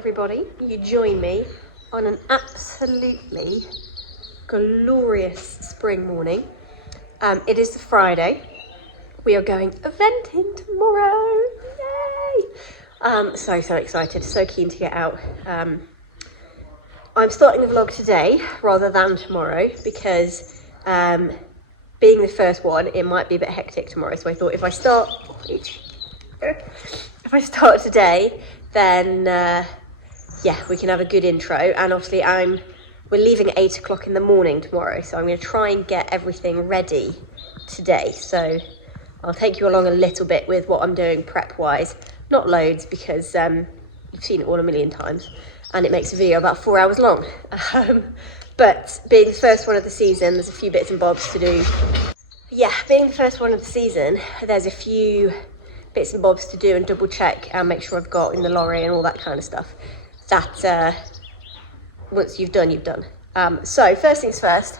everybody. You join me on an absolutely glorious spring morning. It is the Friday. We are going eventing tomorrow. Yay! So excited, so keen to get out. I'm starting the vlog today rather than tomorrow because being the first one, it might be a bit hectic tomorrow. So I thought if I start today, then yeah, we can have a good intro. And obviously we're leaving at 8 o'clock in the morning tomorrow, so I'm going to try and get everything ready today. So I'll take you along a little bit with what I'm doing prep wise, not loads because you've seen it all a million times and it makes a video about 4 hours long. But being the first one of the season, there's a few bits and bobs to do. Yeah, being the first one of the season, there's a few bits and bobs to do and double check and make sure I've got in the lorry and all that kind of stuff. That once you've done, you've done. So first things first,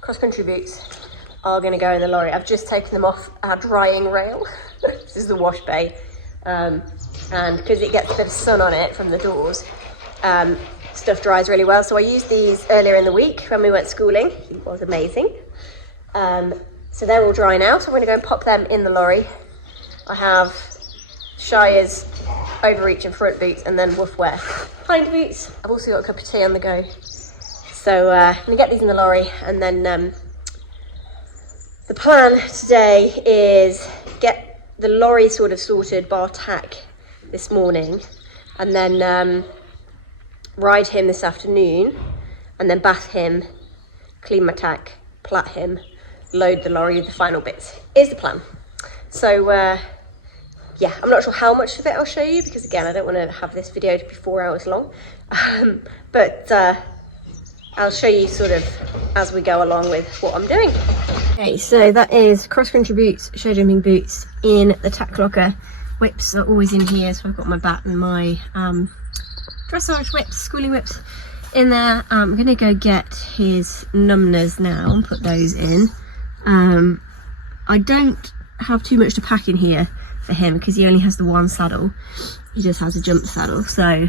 cross-country boots are going to go in the lorry. I've just taken them off our drying rail. This is the wash bay. And because it gets a bit of sun on it from the doors, stuff dries really well. So I used these earlier in the week when we went schooling. It was amazing. So they're all dry now. So I'm going to go and pop them in the lorry. I have Shire's overreach and front boots and then Woof Wear hind boots. I've also got a cup of tea on the go. So I'm going to get these in the lorry, and then the plan today is get the lorry sort of sorted bar tack this morning, and then ride him this afternoon, and then bath him, clean my tack, plait him, load the lorry with the final bits is the plan. So yeah, I'm not sure how much of it I'll show you because again I don't want to have this video to be 4 hours long, but I'll show you sort of as we go along with what I'm doing. Okay, so that is cross-country boots, show jumping boots in the tack locker. Whips are always in here, so I've got my bat and my dressage whips, schooling whips in there. I'm gonna go get his numbners now and put those in. I don't have too much to pack in here for him because he only has the one saddle. He just has a jump saddle. So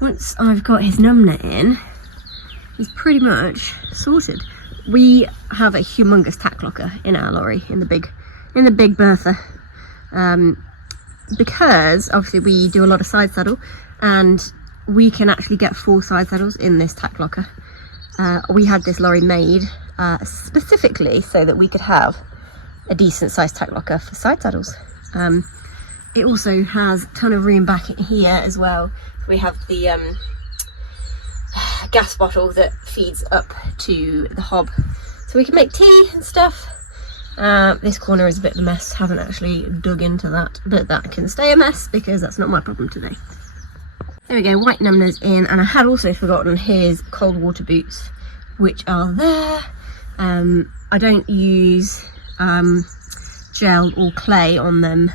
once I've got his numner in, he's pretty much sorted. We have a humongous tack locker in our lorry, in the big Bertha, because obviously we do a lot of side saddle, and we can actually get 4 side saddles in this tack locker. We had this lorry made specifically so that we could have a decent sized tack locker for side saddles. It also has a ton of room back in here as well. We have the gas bottle that feeds up to the hob, so we can make tea and stuff. This corner is a bit of a mess, haven't actually dug into that, but that can stay a mess because that's not my problem today. There we go, white numbers in, and I had also forgotten his cold water boots, which are there. I don't use gel or clay on them,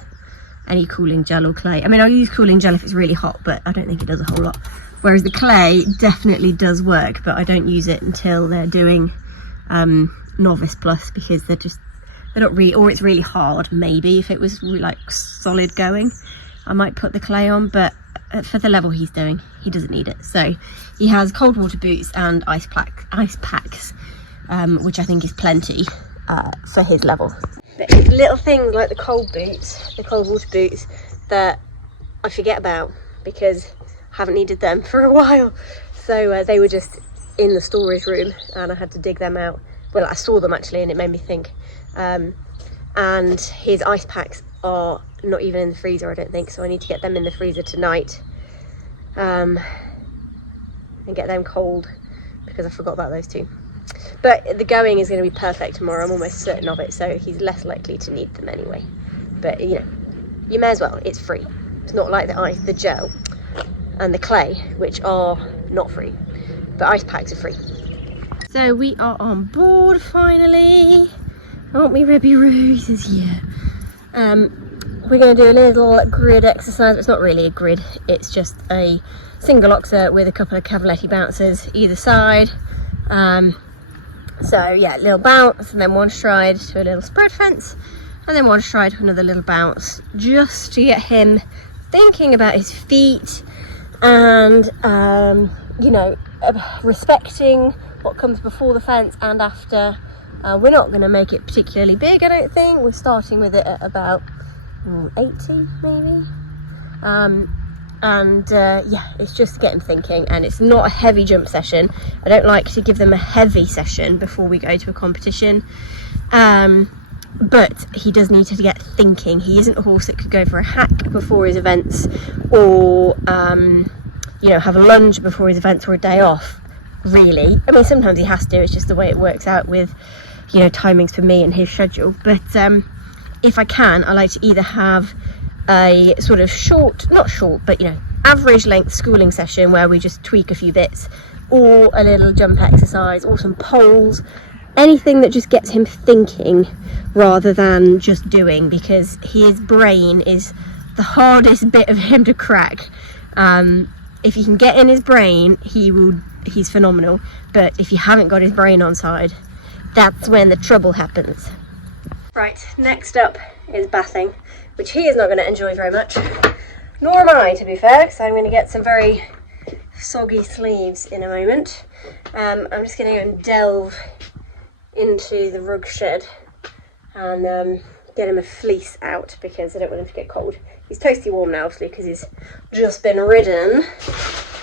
any cooling gel or clay. I mean, I'll use cooling gel if it's really hot, but I don't think it does a whole lot. Whereas the clay definitely does work, but I don't use it until they're doing Novice Plus because they're not really, or it's really hard. Maybe if it was like solid going, I might put the clay on, but for the level he's doing, he doesn't need it. So he has cold water boots and ice packs, which I think is plenty for his level. But it's little things like the cold water boots that I forget about because I haven't needed them for a while. So they were just in the storage room and I had to dig them out. Well, I saw them actually and it made me think. And his ice packs are not even in the freezer, I don't think, so I need to get them in the freezer tonight and get them cold because I forgot about those too. But the going is going to be perfect tomorrow, I'm almost certain of it, so he's less likely to need them anyway. But you know, you may as well, it's free. It's not like the gel and the clay, which are not free, but ice packs are free. So we are on board finally, aren't we, Rebby Roo? He says yeah. We're going to do a little grid exercise. It's not really a grid, it's just a single oxer with a couple of cavaletti bouncers either side. So yeah, a little bounce and then one stride to a little spread fence and then one stride to another little bounce, just to get him thinking about his feet and you know, respecting what comes before the fence and after. We're not going to make it particularly big, I don't think. We're starting with it at about 80 maybe. Yeah, it's just to get them thinking, and it's not a heavy jump session. I don't like to give them a heavy session before we go to a competition, but he does need to get thinking. He isn't a horse that could go for a hack before his events, or you know, have a lunge before his events or a day off, really. I mean, sometimes he has to, it's just the way it works out with, you know, timings for me and his schedule. But if I can, I like to either have a sort of short, not short, but you know, average length schooling session where we just tweak a few bits, or a little jump exercise, or some poles, anything that just gets him thinking rather than just doing, because his brain is the hardest bit of him to crack. If you can get in his brain, he's phenomenal, but if you haven't got his brain on side, that's when the trouble happens. Right, next up is bathing, which he is not going to enjoy very much, nor am I, to be fair, because I'm going to get some very soggy sleeves in a moment. I'm just going to go and delve into the rug shed and get him a fleece out, because I don't want him to get cold. He's toasty warm now, obviously, because he's just been ridden.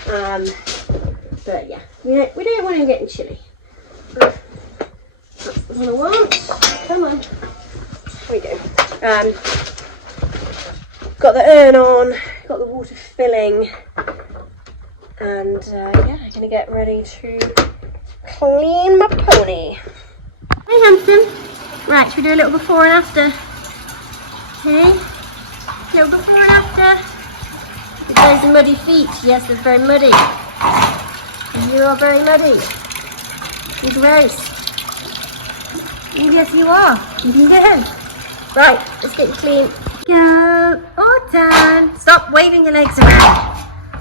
But yeah, we don't want him getting chilly. That's the one I want. Come on. Here we go. Got the urn on, got the water filling, and yeah, I'm going to get ready to clean my pony. Hey, handsome. Right, should we do a little before and after? Okay. A little before and after. With those muddy feet. Yes, they're very muddy. You are very muddy. You're gross. Yes, you are. You can get in. Right, let's get you clean. Go. All done. Stop waving your legs around.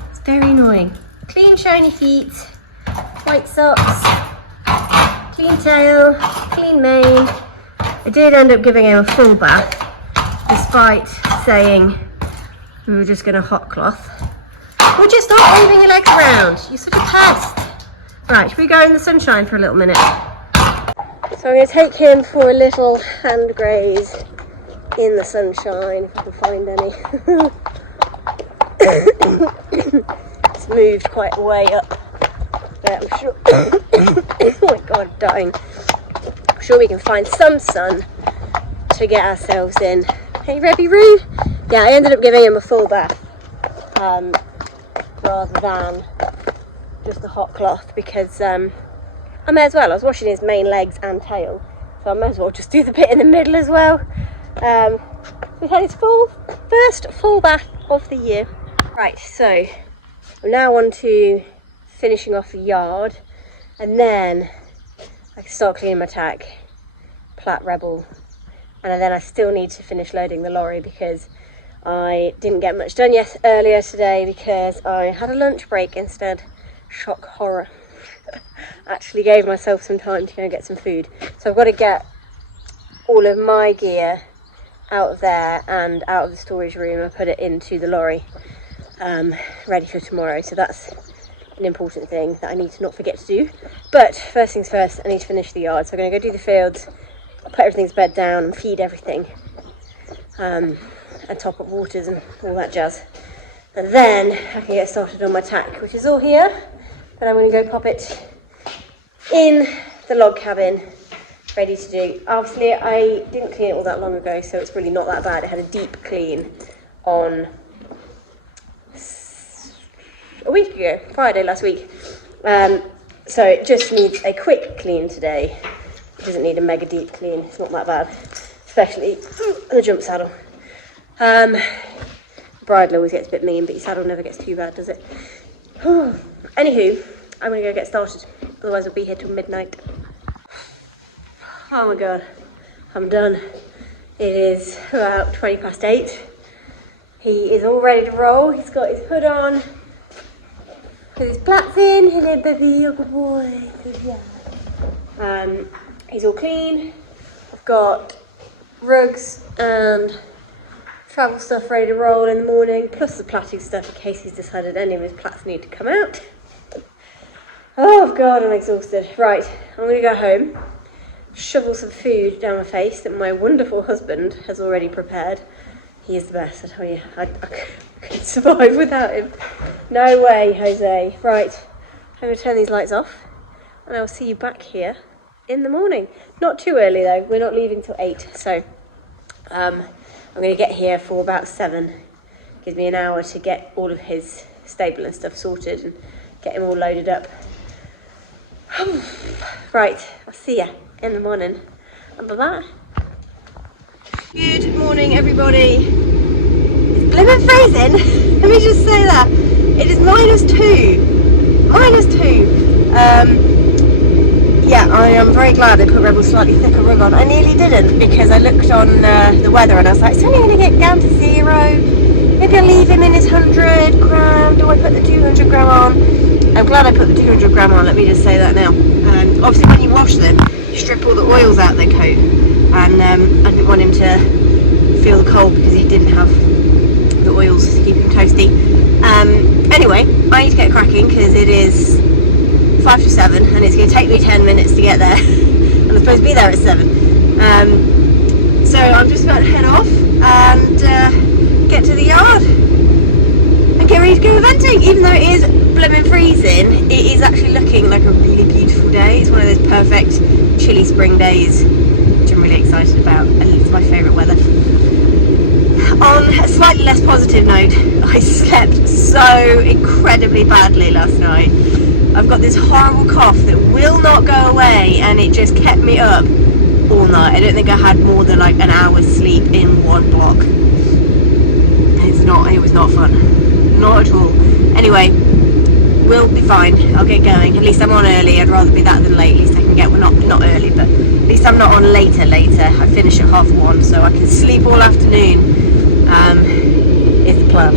It's very annoying. Clean, shiny feet. White socks. Clean tail. Clean mane. I did end up giving him a full bath, despite saying we were just going to hot cloth. Would you stop waving your legs around? You're such a pest. Right, should we go in the sunshine for a little minute? So I'm going to take him for a little hand graze in the sunshine, if I can find any. It's moved quite a way up, but I'm sure, oh my god, I'm dying. I'm sure we can find some sun to get ourselves in. Hey, Rebby Roo? Yeah, I ended up giving him a full bath, rather than just a hot cloth, because I may as well. I was washing his main legs and tail, so I may as well just do the bit in the middle as well. We've had his first full bath of the year. Right, so I'm now on to finishing off the yard, and then I can start cleaning my tack, Plat Rebel, and then I still need to finish loading the lorry, because I didn't get much done earlier today because I had a lunch break instead. Shock horror. Actually gave myself some time to go and get some food. So I've got to get all of my gear out of there and out of the storage room and put it into the lorry, ready for tomorrow. So that's an important thing that I need to not forget to do. But first things first, I need to finish the yard. So I'm going to go do the fields, put everything's bed down and feed everything, and top up waters and all that jazz. And then I can get started on my tack, which is all here. But I'm going to go pop it in the log cabin, ready to do. Obviously, I didn't clean it all that long ago, so it's really not that bad. It had a deep clean on a week ago, Friday last week. So it just needs a quick clean today. It doesn't need a mega deep clean. It's not that bad, especially the jump saddle. Bridle always gets a bit mean, but your saddle never gets too bad, does it? Anywho, I'm going to go get started, otherwise I'll be here till midnight. Oh my god, I'm done. It is about 20 past 8. He is all ready to roll. He's got his hood on, with his plats in. Hello baby, oh good boy. Yeah. He's all clean. I've got rugs and travel stuff ready to roll in the morning, plus the platting stuff in case he's decided any of his plats need to come out. Oh God, I'm exhausted. Right, I'm going to go home, shovel some food down my face that my wonderful husband has already prepared. He is the best, I tell you. I couldn't survive without him. No way, Jose. Right, I'm going to turn these lights off and I'll see you back here in the morning. Not too early though, we're not leaving till 8, so I'm going to get here for about 7. Gives me an hour to get all of his stable and stuff sorted and get him all loaded up. Right, I'll see ya in the morning. And bye-bye. Good morning, everybody. It's blimmin' freezing. Let me just say that. It is -2. -2. Yeah, I am very glad I put Rebel's slightly thicker rug on. I nearly didn't because I looked on the weather and I was like, it's only going to get down to 0. Maybe I'll leave him in his 100 gram. Do I put the 200 gram on? I'm glad I put the 200 gram on, let me just say that now. And obviously when you wash them, you strip all the oils out of their coat. And I didn't want him to feel the cold because he didn't have the oils to keep him toasty. Anyway, I need to get cracking because it is 5 to 7 and it's going to take me 10 minutes to get there. And I'm supposed to be there at 7. So I'm just about to head off and get to the yard and get ready to go eventing. Even though it is blimmin' freezing, it is actually looking like a really beautiful day. It's one of those perfect chilly spring days, which I'm really excited about. I think it's my favourite weather. On a slightly less positive note, I slept so incredibly badly last night. I've got this horrible cough that will not go away and it just kept me up all night. I don't think I had more than like an hour's sleep in one block. It was not fun. Not at all. Anyway, we'll be fine. I'll get going. At least I'm on early. I'd rather be that than late. At least I can get, well, not early, but at least I'm not on later. I finish at 1:30 so I can sleep all afternoon. Is the plan.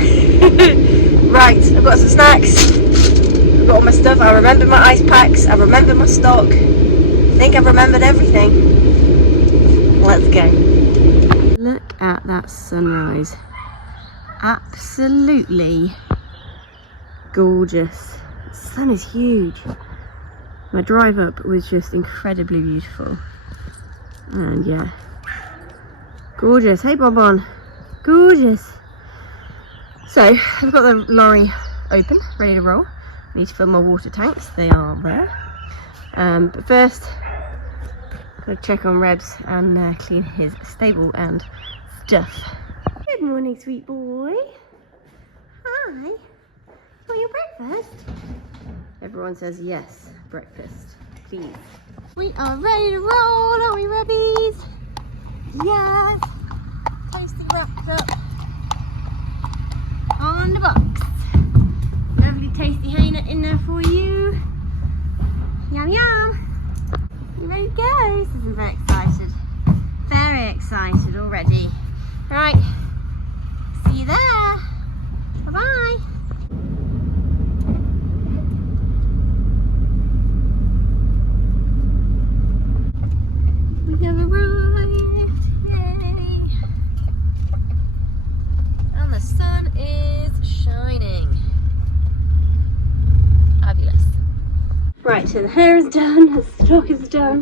Right, I've got some snacks. I've got all my stuff. I remembered my ice packs. I remembered my stock. I think I've remembered everything. Let's go. Look at that sunrise. Absolutely gorgeous. The sun is huge. My drive up was just incredibly beautiful. And yeah, gorgeous. Hey Bonbon, gorgeous. So I've got the lorry open, ready to roll. I need to fill my water tanks, they are there. But first, gotta check on Rebs and clean his stable and stuff. Good morning, sweet boy. Hi. Want your breakfast? Everyone says yes, breakfast, please. We are ready to roll, are we, Rebbies? Yes. Toasty wrapped up on the box. Lovely tasty hainut in there for you. Yum yum. You ready to go? I'm very excited. Very excited already. Right. See you there. Bye bye. We have arrived. Yay. And the sun is shining. Fabulous. Right, so the hair is done, the stock is done.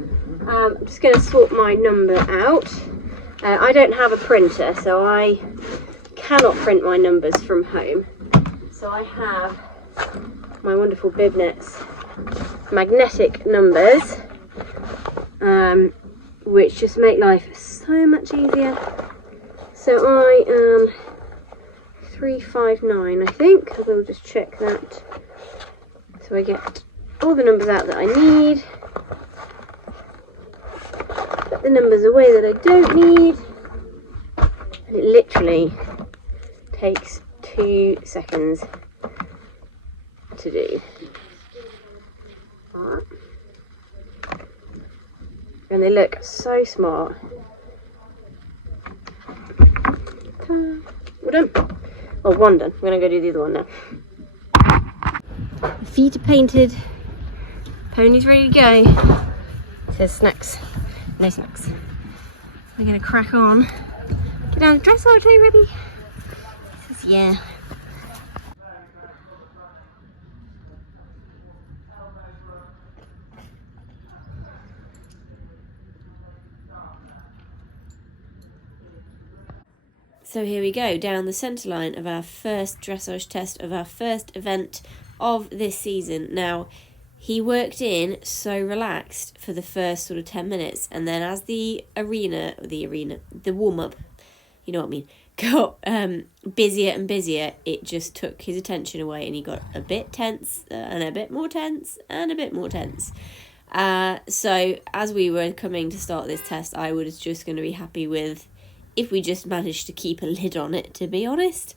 I'm just going to sort my number out. I don't have a printer, so I cannot print my numbers from home. So I have my wonderful Bibnet's magnetic numbers, which just make life so much easier. So I am 359, I think. I will just check that. So I get all the numbers out that I need. Put the numbers away that I don't need. And it literally takes 2 seconds to do. Alright. And they look so smart. We're done. Well, one done. I'm going to go do the other one now. The feet are painted. Pony's ready to go. It says snacks. No snacks. We're going to crack on. Get down the dressage, hey, Ribby. yeah. So here we go, down the centre line of our first dressage test of our first event of this season. Now, he worked in so relaxed for the first sort of 10 minutes, and then as the warm-up, you know what I mean, got busier and busier, it just took his attention away, and he got a bit tense, and a bit more tense, and a bit more tense. So as we were coming to start this test, I was just going to be happy with if we just managed to keep a lid on it, to be honest.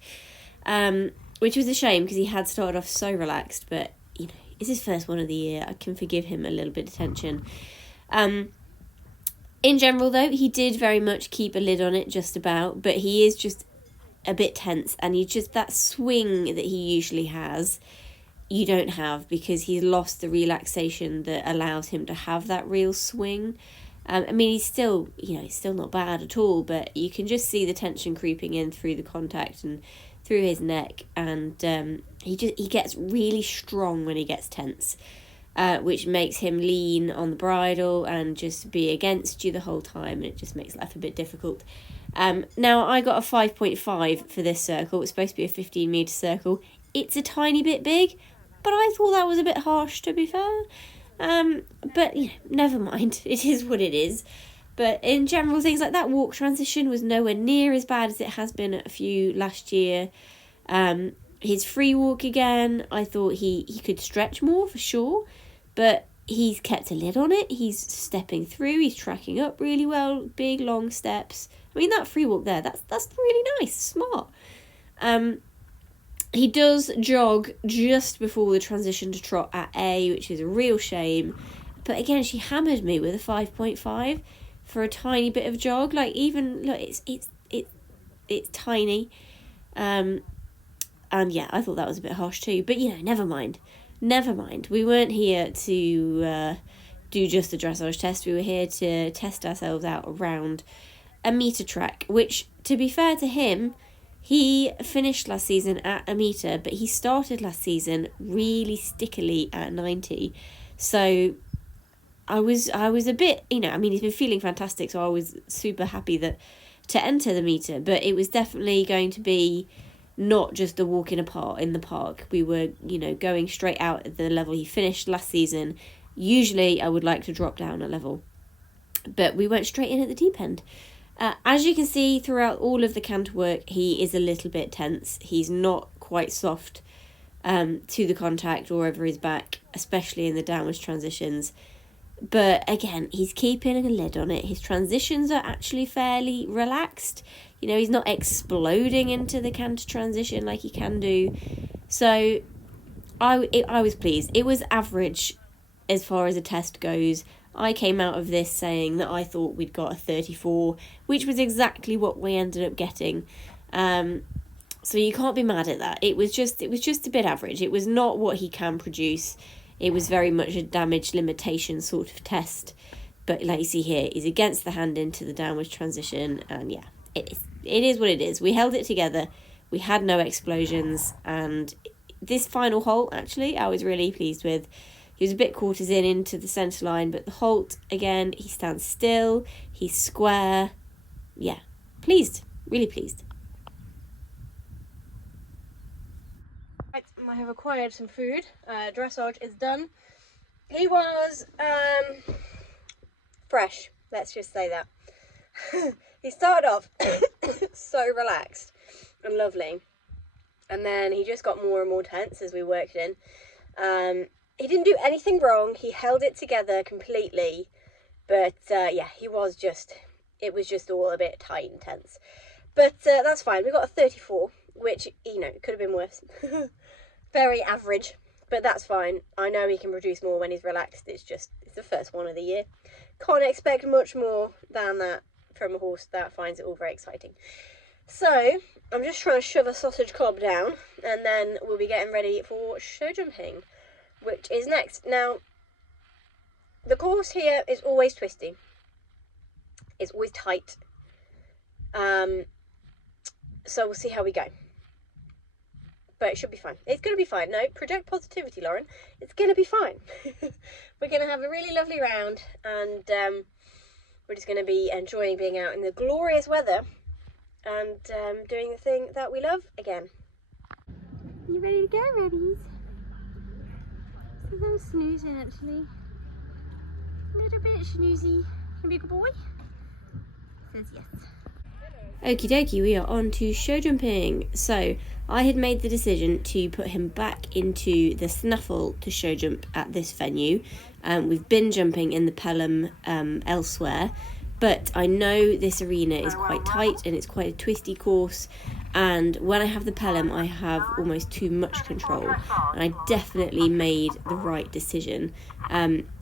Which was a shame, because he had started off so relaxed, but, you know, it's his first one of the year. I can forgive him a little bit of tension. In general, though, he did very much keep a lid on it, just about, but he is just a bit tense, and that swing that he usually has, you don't have, because he's lost the relaxation that allows him to have that real swing. I mean, he's still not bad at all, but you can just see the tension creeping in through the contact and through his neck, and he gets really strong when he gets tense, which makes him lean on the bridle and just be against you the whole time, and it just makes life a bit difficult. Now, I got a 5.5 for this circle. It's supposed to be a 15-metre circle. It's a tiny bit big, but I thought that was a bit harsh, to be fair. But, you know, never mind. It is what it is. But in general, things like that walk transition was nowhere near as bad as it has been at a few last year. His free walk again, I thought he could stretch more for sure, but he's kept a lid on it. He's stepping through. He's tracking up really well. Big, long steps. I mean, that free walk there, that's really nice. Smart. He does jog just before the transition to trot at A, which is a real shame. But again, she hammered me with a 5.5 for a tiny bit of jog. Like, even look, it's tiny. And yeah, I thought that was a bit harsh too. But, you know, never mind. We weren't here to do just a dressage test. We were here to test ourselves out around a metre track, which, to be fair to him, he finished last season at a metre, but he started last season really stickily at 90. So I was a bit, you know, I mean, he's been feeling fantastic, so I was super happy to enter the metre, but it was definitely going to be not just a walk in the park. We were, you know, going straight out at the level he finished last season. Usually I would like to drop down a level, but we went straight in at the deep end. As you can see throughout all of the canter work, he is a little bit tense. He's not quite soft to the contact or over his back, especially in the downwards transitions. But again, he's keeping a lid on it. His transitions are actually fairly relaxed. You know, he's not exploding into the canter transition like he can do. So I was pleased. It was average as far as a test goes. I came out of this saying that I thought we'd got a 34, which was exactly what we ended up getting. So you can't be mad at that. It was just a bit average. It was not what he can produce. It was very much a damage limitation sort of test. But like you see here, he's against the hand into the downwards transition, and yeah, it is what it is. We held it together. We had no explosions, and this final halt, actually, I was really pleased with. He was a bit courtesan into the centre line, but the halt, again, he stands still, he's square. Yeah, pleased, really pleased. Right, I have acquired some food. Dressage is done. He was fresh, let's just say that. He started off so relaxed and lovely, and then he just got more and more tense as we worked in. He didn't do anything wrong. He held it together completely. But, yeah, it was just all a bit tight and tense. But that's fine. We got a 34, which, you know, could have been worse. Very average, but that's fine. I know he can produce more when he's relaxed. It's the first one of the year. Can't expect much more than that from a horse that finds it all very exciting. So, I'm just trying to shove a sausage cob down, and then we'll be getting ready for show jumping, which is next. Now, the course here is always twisty. It's always tight. So we'll see how we go. but it should be fine. It's going to be fine. No, project positivity, Lauren. It's going to be fine. We're going to have a really lovely round, and we're just going to be enjoying being out in the glorious weather and doing the thing that we love again. You ready to go, Rebbies? I'm snoozing actually. A little bit snoozy. Can be a good boy? Says yes. Okie dokie, we are on to show jumping. So I had made the decision to put him back into the snaffle to show jump at this venue. We've been jumping in the Pelham elsewhere, but I know this arena is quite tight and it's quite a twisty course, and when I have the Pelham I have almost too much control, and I definitely made the right decision.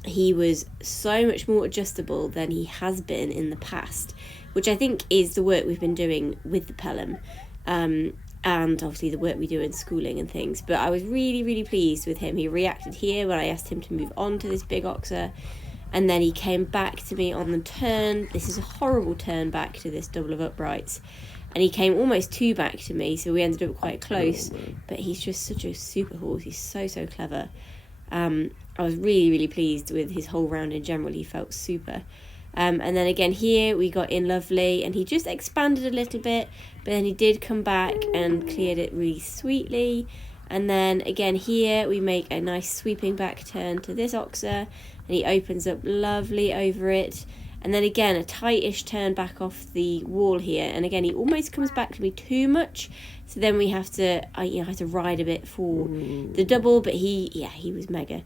He was so much more adjustable than he has been in the past, which I think is the work we've been doing with the Pelham, and obviously the work we do in schooling and things. But I was really, really pleased with him. He reacted here when I asked him to move on to this big oxer, and then he came back to me on the turn. This is a horrible turn back to this double of uprights, and he came almost two back to me, so we ended up quite close. But he's just such a super horse. He's so clever. I was really, really pleased with his whole round in general. He felt super. And then again here we got in lovely, and he just expanded a little bit, but then he did come back and cleared it really sweetly. And then again here we make a nice sweeping back turn to this oxer, and he opens up lovely over it. And then again a tightish turn back off the wall here, and again he almost comes back to me too much, so then we have to have to ride a bit for the double. But he was mega.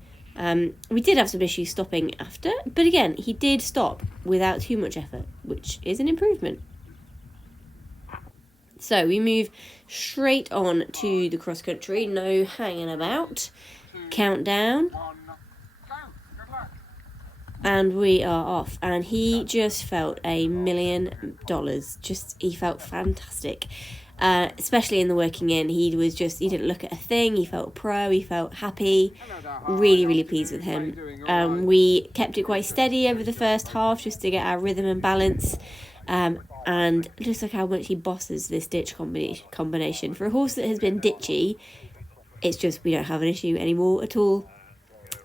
We did have some issues stopping after, but again he did stop without too much effort, which is an improvement. So we move straight on to the cross country, no hanging about. Countdown, and we are off. And he just felt $1 million. He felt fantastic. Especially in the working in, he didn't look at a thing. He felt pro, he felt happy. Really, really pleased with him. We kept it quite steady over the first half just to get our rhythm and balance. And just look how much he bosses this ditch combination. For a horse that has been ditchy, it's just we don't have an issue anymore at all.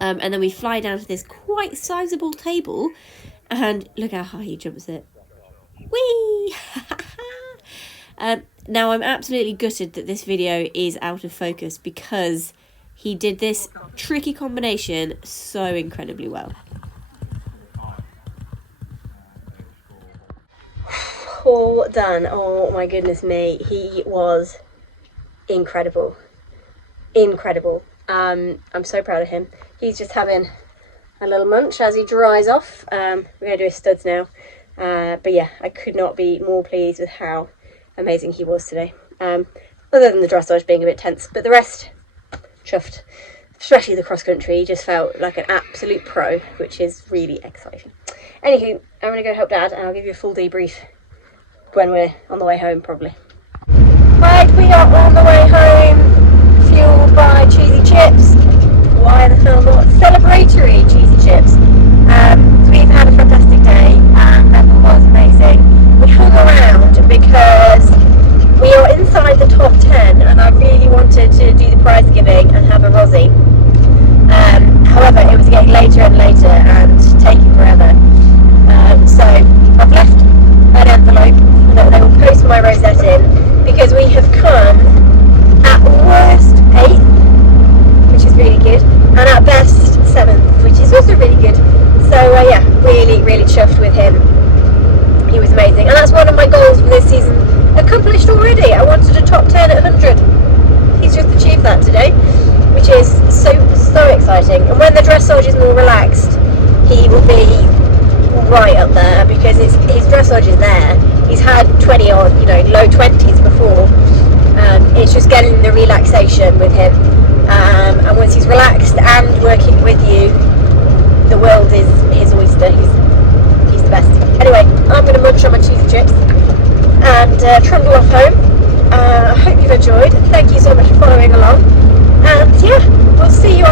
And then we fly down to this quite sizable table, and look how high he jumps it. Whee! Now I'm absolutely gutted that this video is out of focus, because he did this tricky combination so incredibly well. All done. Oh my goodness me, he was incredible. I'm so proud of him. He's just having a little munch as he dries off. We're going to do his studs now, but yeah, I could not be more pleased with how amazing he was today. Other than the dressage being a bit tense, but the rest, chuffed. Especially the cross country, he just felt like an absolute pro, which is really exciting. Anywho, I'm going to go help Dad, and I'll give you a full debrief when we're on the way home, probably. Right, we are on the way home, fueled by cheesy chips. Why the hell not? Celebratory cheesy chips. We've had a fantastic day, and that was amazing. We hung around because we are inside the top 10, and I really wanted to do the prize giving and have a Rosie. However, it was getting later and later and taking forever. So I've left an envelope that they will post my rosette in, because we have come at worst 8th, which is really good, and at best 7th, which is also really good. So yeah, really, really chuffed with him. He was amazing, and that's one of my goals for this season accomplished already. I wanted a top 10 at 100. He's just achieved that today, which is so exciting. And when the dressage is more relaxed, he will be right up there, because his dressage is there. He's had 20 or low 20s before. It's just getting the relaxation with him, and once he's relaxed and working with you, the world is his oyster. He's the best. Anyway, I'm going to munch on my cheesy chips and trundle off home. I hope you've enjoyed. Thank you so much for following along, and yeah, we'll see you